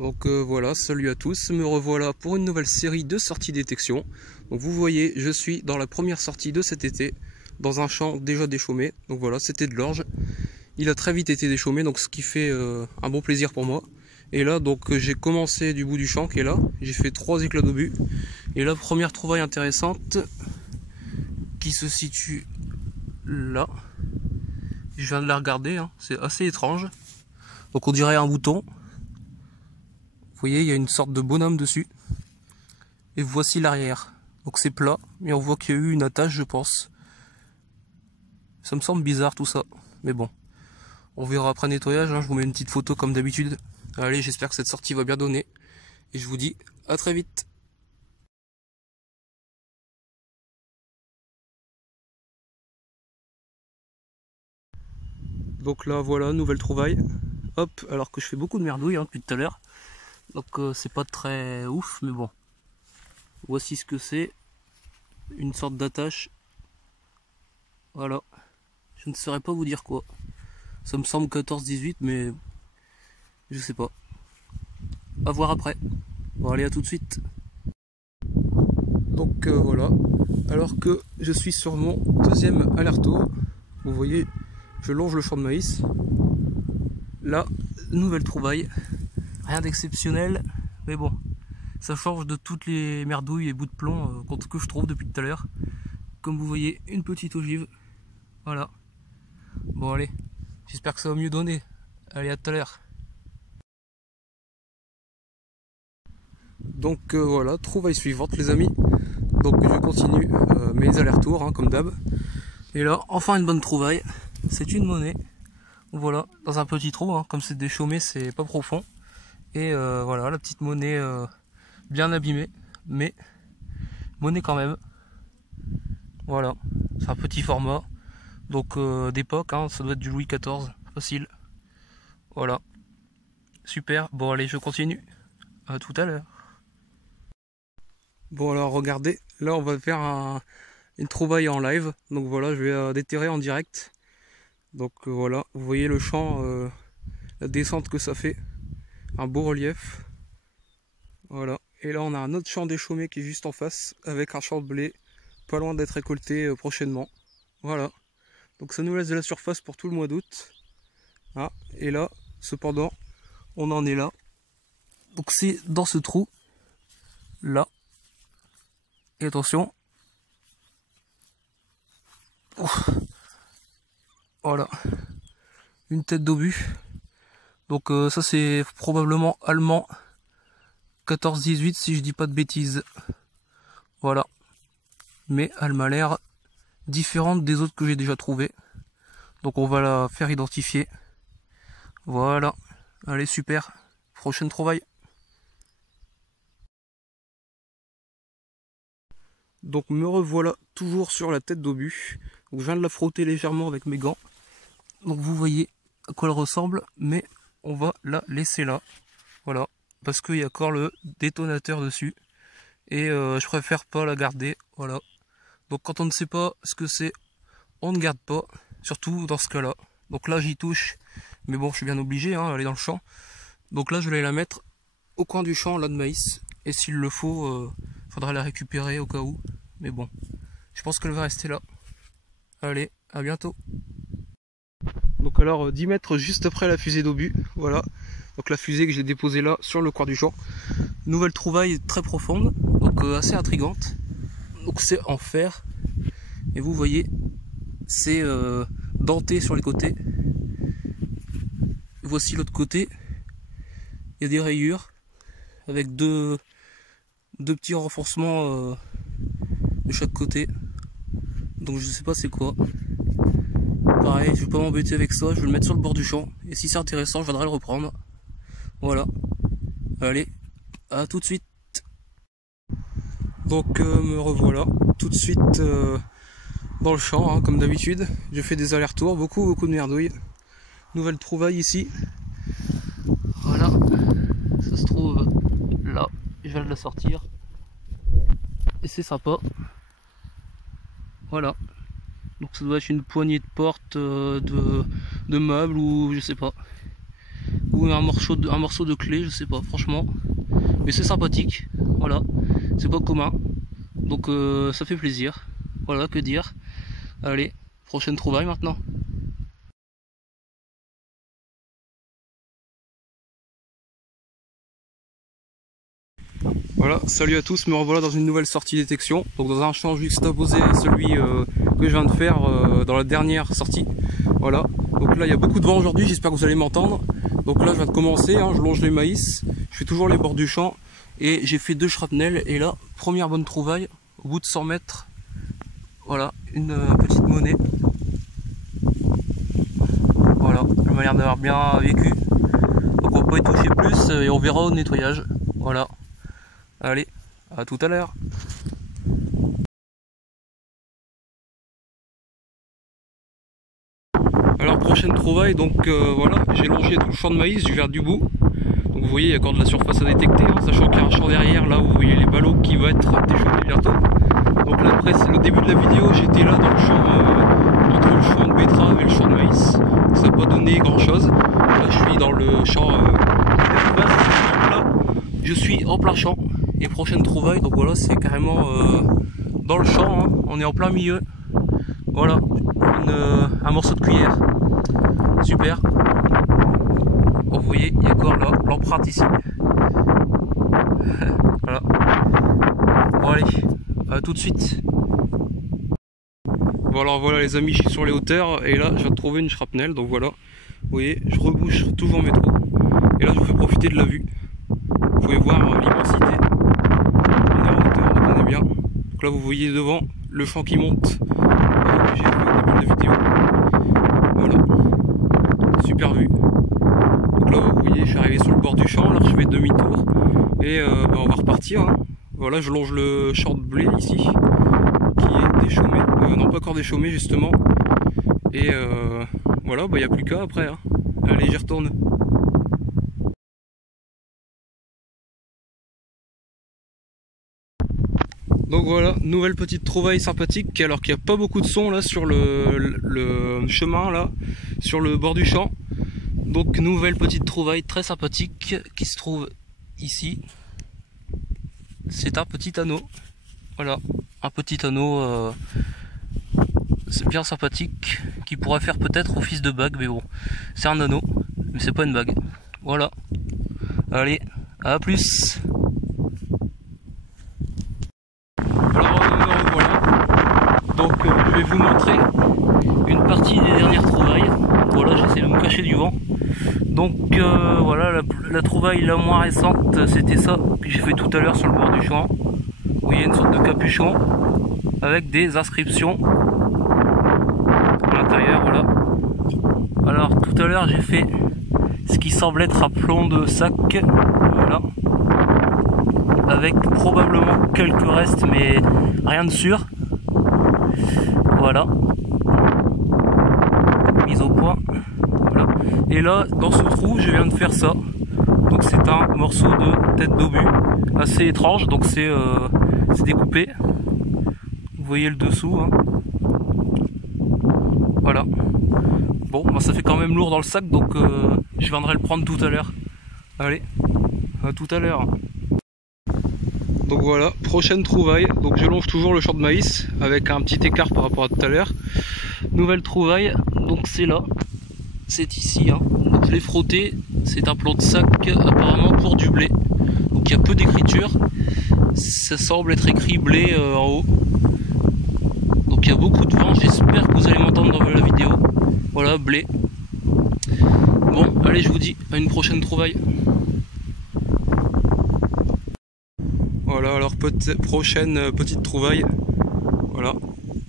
Donc voilà, salut à tous, me revoilà pour une nouvelle série de sorties détection. Donc vous voyez, je suis dans la première sortie de cet été, dans un champ déjà déchaumé. Donc voilà, c'était de l'orge. Il a très vite été déchaumé, donc ce qui fait un bon plaisir pour moi. Et là, donc j'ai commencé du bout du champ qui est là, j'ai fait 3 éclats d'obus. Et là, première trouvaille intéressante, qui se situe là. Je viens de la regarder, hein. C'est assez étrange. Donc on dirait un bouton. Vous voyez, il y a une sorte de bonhomme dessus. Et voici l'arrière. Donc c'est plat, mais on voit qu'il y a eu une attache, je pense. Ça me semble bizarre tout ça. Mais bon, on verra après nettoyage, hein. Je vous mets une petite photo comme d'habitude. Allez, j'espère que cette sortie va bien donner. Et je vous dis à très vite. Donc là, voilà, nouvelle trouvaille. Hop, alors que je fais beaucoup de merdouilles depuis tout à l'heure. Donc c'est pas très ouf, mais bon. Voici ce que c'est. Une sorte d'attache. Voilà. Je ne saurais pas vous dire quoi. Ça me semble 14-18, mais je sais pas. À voir après. Bon, allez, à tout de suite. Donc voilà. Alors que je suis sur mon deuxième aller-retour. Vous voyez, je longe le champ de maïs. Là, nouvelle trouvaille. Rien d'exceptionnel, mais bon. Ça change de toutes les merdouilles et bouts de plomb que je trouve depuis tout à l'heure. Comme vous voyez, une petite ogive. Voilà. Bon, allez. J'espère que ça va mieux donner. Allez, à tout à l'heure. Donc voilà, trouvaille suivante les amis. Donc je continue mes allers-retours hein, comme d'hab. Et là, enfin une bonne trouvaille. C'est une monnaie. Voilà, dans un petit trou, hein, comme c'est déchaumé, c'est pas profond. Et voilà, la petite monnaie bien abîmée, mais monnaie quand même. Voilà, c'est un petit format. Donc d'époque, hein, ça doit être du Louis XIV, facile. Voilà, super. Bon allez, je continue. À tout à l'heure. Bon alors regardez, là on va faire une trouvaille en live. Donc voilà, je vais déterrer en direct. Donc voilà, vous voyez le champ, la descente que ça fait. Un beau relief. Voilà. Et là on a un autre champ déchaumé qui est juste en face, avec un champ de blé, pas loin d'être récolté prochainement. Voilà. Donc ça nous laisse de la surface pour tout le mois d'août. Ah, et là, cependant, on en est là. Donc c'est dans ce trou, là. Et attention. Ouf. Voilà. Une tête d'obus. Donc ça c'est probablement allemand. 14-18 si je dis pas de bêtises. Voilà. Mais elle m'a l'air différente des autres que j'ai déjà trouvées. Donc on va la faire identifier. Voilà. Allez, super. Prochaine trouvaille. Donc me revoilà toujours sur la tête d'obus. Je viens de la frotter légèrement avec mes gants. Donc vous voyez à quoi elle ressemble, mais on va la laisser là. Voilà. Parce qu'il y a encore le détonateur dessus. Et je préfère pas la garder. Voilà. Donc quand on ne sait pas ce que c'est, on ne garde pas. Surtout dans ce cas-là. Donc là j'y touche. Mais bon, je suis bien obligé, hein, d'aller dans le champ. Donc là je vais la mettre au coin du champ là de maïs. Et s'il le faut, faudra la récupérer au cas où. Mais bon, je pense qu'elle va rester là. Allez, à bientôt. Donc alors 10 mètres juste après la fusée d'obus. Voilà. Donc la fusée que j'ai déposée là sur le coin du champ. Nouvelle trouvaille très profonde. Donc assez intrigante. Donc c'est en fer. Et vous voyez, c'est denté sur les côtés. Voici l'autre côté. Il y a des rayures avec deux petits renforcements de chaque côté. Donc je sais pas c'est quoi. Pareil, je vais pas m'embêter avec ça, je vais le mettre sur le bord du champ. Et si c'est intéressant, je viendrai le reprendre. Voilà. Allez, à tout de suite. Donc me revoilà tout de suite dans le champ, hein, comme d'habitude. Je fais des allers-retours, beaucoup de merdouilles. Nouvelle trouvaille ici. Voilà. Ça se trouve là. Je viens de la sortir. Et c'est sympa. Voilà. Donc ça doit être une poignée de porte de meubles ou je sais pas. Ou ou un morceau de clé, je sais pas franchement, mais c'est sympathique, voilà, c'est pas commun, donc ça fait plaisir, voilà, que dire. Allez, prochaine trouvaille maintenant. Voilà, salut à tous, me revoilà dans une nouvelle sortie détection, donc dans un champ juxtaposé à celui que je viens de faire dans la dernière sortie. Voilà, donc là il y a beaucoup de vent aujourd'hui, j'espère que vous allez m'entendre. Donc là je viens de commencer, hein, je longe les maïs, je fais toujours les bords du champ, et j'ai fait 2 shrapnels, et là, première bonne trouvaille, au bout de 100 mètres, voilà, une petite monnaie. Voilà, elle m'a l'air d'avoir bien vécu, donc on peut y toucher plus, et on verra au nettoyage, voilà. Allez, à tout à l'heure. Alors prochaine trouvaille, donc voilà, j'ai longé tout le champ de maïs, je viens du bout. Donc vous voyez, il y a encore de la surface à détecter, hein, sachant qu'il y a un champ derrière, là où vous voyez les ballots qui vont être déchaînés bientôt. Donc là après, c'est le début de la vidéo, j'étais là dans le champ, entre le champ de betterave et le champ de maïs. Ça n'a pas donné grand chose. Là je suis dans le champ là, je suis en plein champ. Et prochaine trouvaille, donc voilà, c'est carrément dans le champ, hein, on est en plein milieu. Voilà, un morceau de cuillère. Super. Bon, vous voyez, il y a encore l'empreinte ici. Voilà. Bon allez, à tout de suite. Bon alors voilà les amis, je suis sur les hauteurs et là je viens de trouver une shrapnel, donc voilà. Vous voyez, je rebouche toujours mes trous. Et là je vous fais profiter de la vue. Vous pouvez voir l'immensité. Bien. Donc là vous voyez devant le champ qui monte que j'ai fait au début de la vidéo. Voilà, super vue. Donc là vous voyez, je suis arrivé sur le bord du champ, alors je fais demi-tour et on va repartir, hein. Voilà, je longe le champ de blé ici qui est déchaumé, non pas encore déchaumé justement, et voilà, il n'y a plus qu'à après, hein. Allez, j'y retourne. Donc voilà, nouvelle petite trouvaille sympathique, alors qu'il n'y a pas beaucoup de son là sur le chemin là, sur le bord du champ. Donc nouvelle petite trouvaille très sympathique qui se trouve ici. C'est un petit anneau. Voilà, un petit anneau, c'est bien sympathique, qui pourrait faire peut-être office de bague, mais bon, c'est un anneau, mais c'est pas une bague. Voilà, allez, à plus. Alors voilà, donc je vais vous montrer une partie des dernières trouvailles. Voilà, j'essaie de me cacher du vent. Donc voilà, la trouvaille la moins récente, c'était ça que j'ai fait tout à l'heure sur le bord du champ. Vous voyez, une sorte de capuchon avec des inscriptions à l'intérieur, voilà. Alors tout à l'heure j'ai fait ce qui semble être un plomb de sac, voilà, avec probablement quelques restes mais rien de sûr. Voilà, mise au point, voilà. Et là dans ce trou je viens de faire ça, donc c'est un morceau de tête d'obus assez étrange, donc c'est découpé, vous voyez le dessous, hein. Voilà, bon bah, ça fait quand même lourd dans le sac, donc je viendrai le prendre tout à l'heure. Allez, à tout à l'heure. Donc voilà, prochaine trouvaille, donc je longe toujours le champ de maïs avec un petit écart par rapport à tout à l'heure. Nouvelle trouvaille, donc c'est là, c'est ici, hein. Donc je l'ai frotté, c'est un plomb de sac apparemment pour du blé. Donc il y a peu d'écriture, ça semble être écrit blé en haut. Donc il y a beaucoup de vent, j'espère que vous allez m'entendre dans la vidéo. Voilà, blé. Bon, allez, je vous dis à une prochaine trouvaille. Voilà, alors prochaine petite trouvaille. Voilà,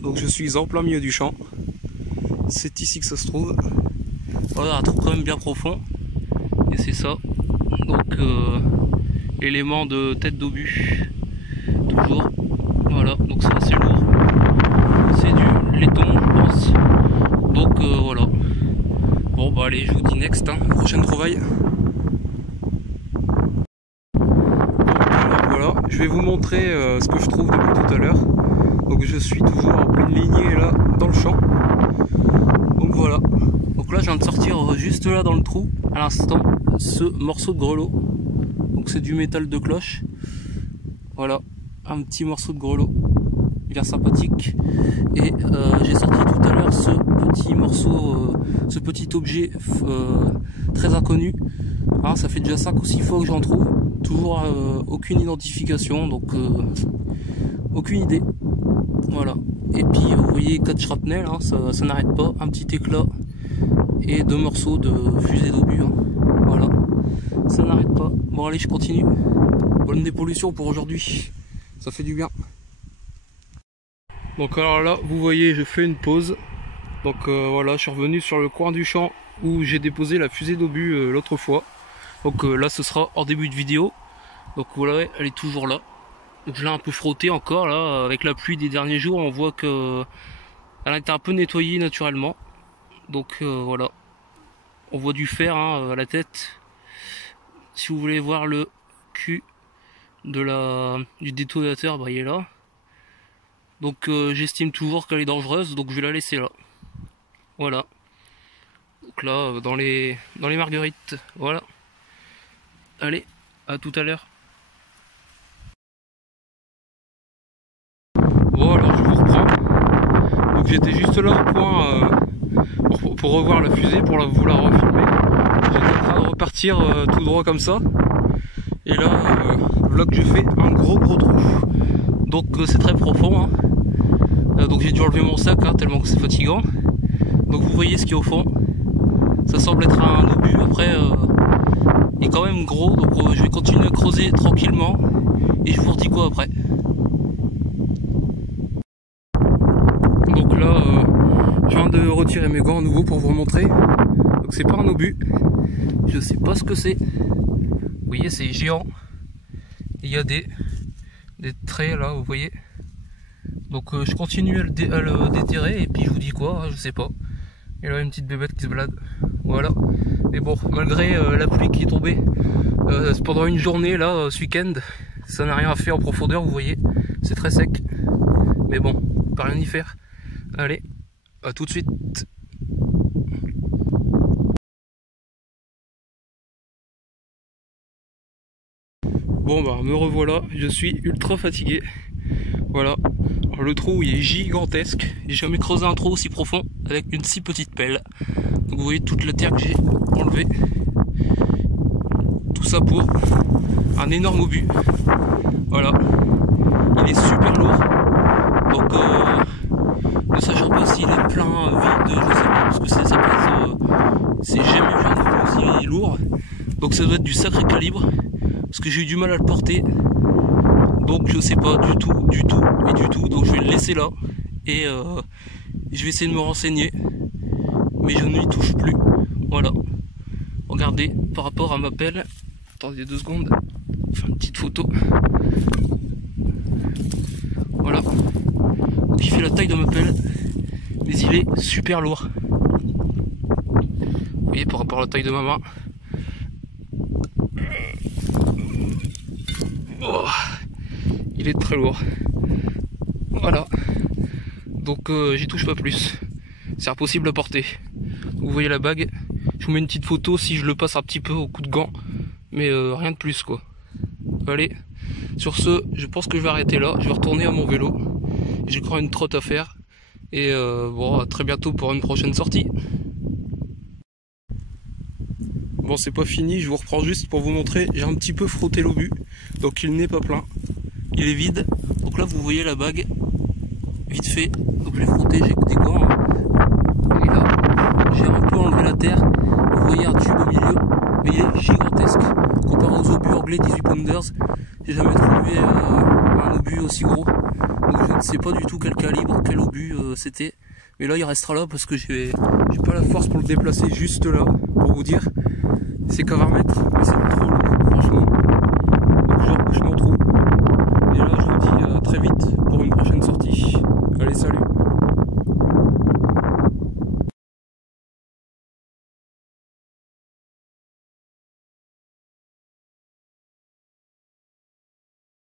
donc je suis en plein milieu du champ. C'est ici que ça se trouve. Voilà, un trou quand même bien profond. Et c'est ça. Donc, élément de tête d'obus. Toujours. Voilà, donc c'est assez lourd. C'est du laiton, je pense. Donc, voilà. Bon, bah allez, je vous dis next, hein. Prochaine trouvaille. Je vais vous montrer ce que je trouve depuis tout à l'heure. Donc je suis toujours en pleine lignée là dans le champ. Donc voilà. Donc là je viens de sortir juste là dans le trou à l'instant ce morceau de grelot. Donc c'est du métal de cloche. Voilà, un petit morceau de grelot bien sympathique. Et j'ai sorti tout à l'heure ce petit morceau, ce petit objet très inconnu. Hein, ça fait déjà 5 ou 6 fois que j'en trouve. Toujours aucune identification, donc aucune idée. Voilà. Et puis vous voyez 4 shrapnels, hein, ça n'arrête pas. Un petit éclat et 2 morceaux de fusée d'obus. Hein. Voilà. Ça n'arrête pas. Bon allez, je continue. Bonne dépollution pour aujourd'hui. Ça fait du bien. Donc alors là, vous voyez, je fais une pause. Donc voilà, je suis revenu sur le coin du champ où j'ai déposé la fusée d'obus l'autre fois. Donc là, ce sera en début de vidéo. Donc voilà, elle est toujours là. Donc je l'ai un peu frotté encore là, avec la pluie des derniers jours, on voit que elle a été un peu nettoyée naturellement. Donc voilà, on voit du fer hein, à la tête. Si vous voulez voir le cul du détonateur, bah, il est là. Donc j'estime toujours qu'elle est dangereuse, donc je vais la laisser là. Voilà. Donc là, dans les marguerites, voilà. Allez, à tout à l'heure. Bon alors je vous reprends. Donc j'étais juste là au point pour revoir la fusée, pour vous la refilmer. J'étais en train de repartir tout droit comme ça. Et là, là que je fais un gros trou. Donc c'est très profond. Hein. Donc j'ai dû enlever mon sac hein, tellement que c'est fatigant. Donc vous voyez ce qu'il y a au fond. Ça semble être un obus. Après il est quand même gros. Donc je vais continuer à creuser tranquillement. Et je vous redis quoi après. Donc là je viens de retirer mes gants à nouveau pour vous montrer. Donc c'est pas un obus. Je sais pas ce que c'est. Vous voyez c'est géant. Il y a des traits là, vous voyez. Donc je continue à le déterrer et puis je vous dis quoi, je sais pas. Et là une petite bébête qui se balade. Voilà. Mais bon, malgré la pluie qui est tombée pendant une journée là, ce week-end, ça n'a rien fait en profondeur, vous voyez. C'est très sec. Mais bon, on peut rien y faire. Allez, à tout de suite. Bon bah me revoilà, je suis ultra fatigué. Voilà, alors, le trou il est gigantesque. J'ai jamais creusé un trou aussi profond avec une si petite pelle. Donc vous voyez toute la terre que j'ai enlevée. Tout ça pour un énorme obus. Voilà, il est super lourd. Donc ne sachant pas s'il est plein, vide, je sais pas, parce que ça pèse, c'est jamais vu un obus aussi lourd. Donc ça doit être du sacré calibre. Parce que j'ai eu du mal à le porter. Donc je sais pas du tout. Donc je vais le laisser là. Et je vais essayer de me renseigner. Mais je ne lui touche plus. Voilà. Regardez par rapport à ma pelle. Attendez 2 secondes. Je vais faire une petite photo. Voilà. Donc il fait la taille de ma pelle. Mais il est super lourd. Vous voyez par rapport à la taille de ma main. Oh, il est très lourd. Voilà. Donc j'y touche pas plus. C'est impossible à porter. Vous voyez la bague. Je vous mets une petite photo si je le passe un petit peu au coup de gant. Mais rien de plus quoi. Allez. Sur ce, je pense que je vais arrêter là. Je vais retourner à mon vélo. J'ai encore une trotte à faire. Et bon, à très bientôt pour une prochaine sortie. Bon, c'est pas fini, je vous reprends juste pour vous montrer. J'ai un petit peu frotté l'obus, donc il n'est pas plein. Il est vide. Donc là, vous voyez la bague, vite fait. Donc je l'ai frotté, j'ai des gants. Hein. Et là, j'ai un peu enlevé la terre. Vous voyez un tube au milieu, mais il est gigantesque. Comparé aux obus anglais 18 pounders, j'ai jamais trouvé un obus aussi gros. Donc je ne sais pas du tout quel calibre, quel obus c'était. Mais là, il restera là parce que j'ai pas la force pour le déplacer juste là, pour vous dire. C'est qu'à 20 mètres, mais c'est trop lourd, franchement.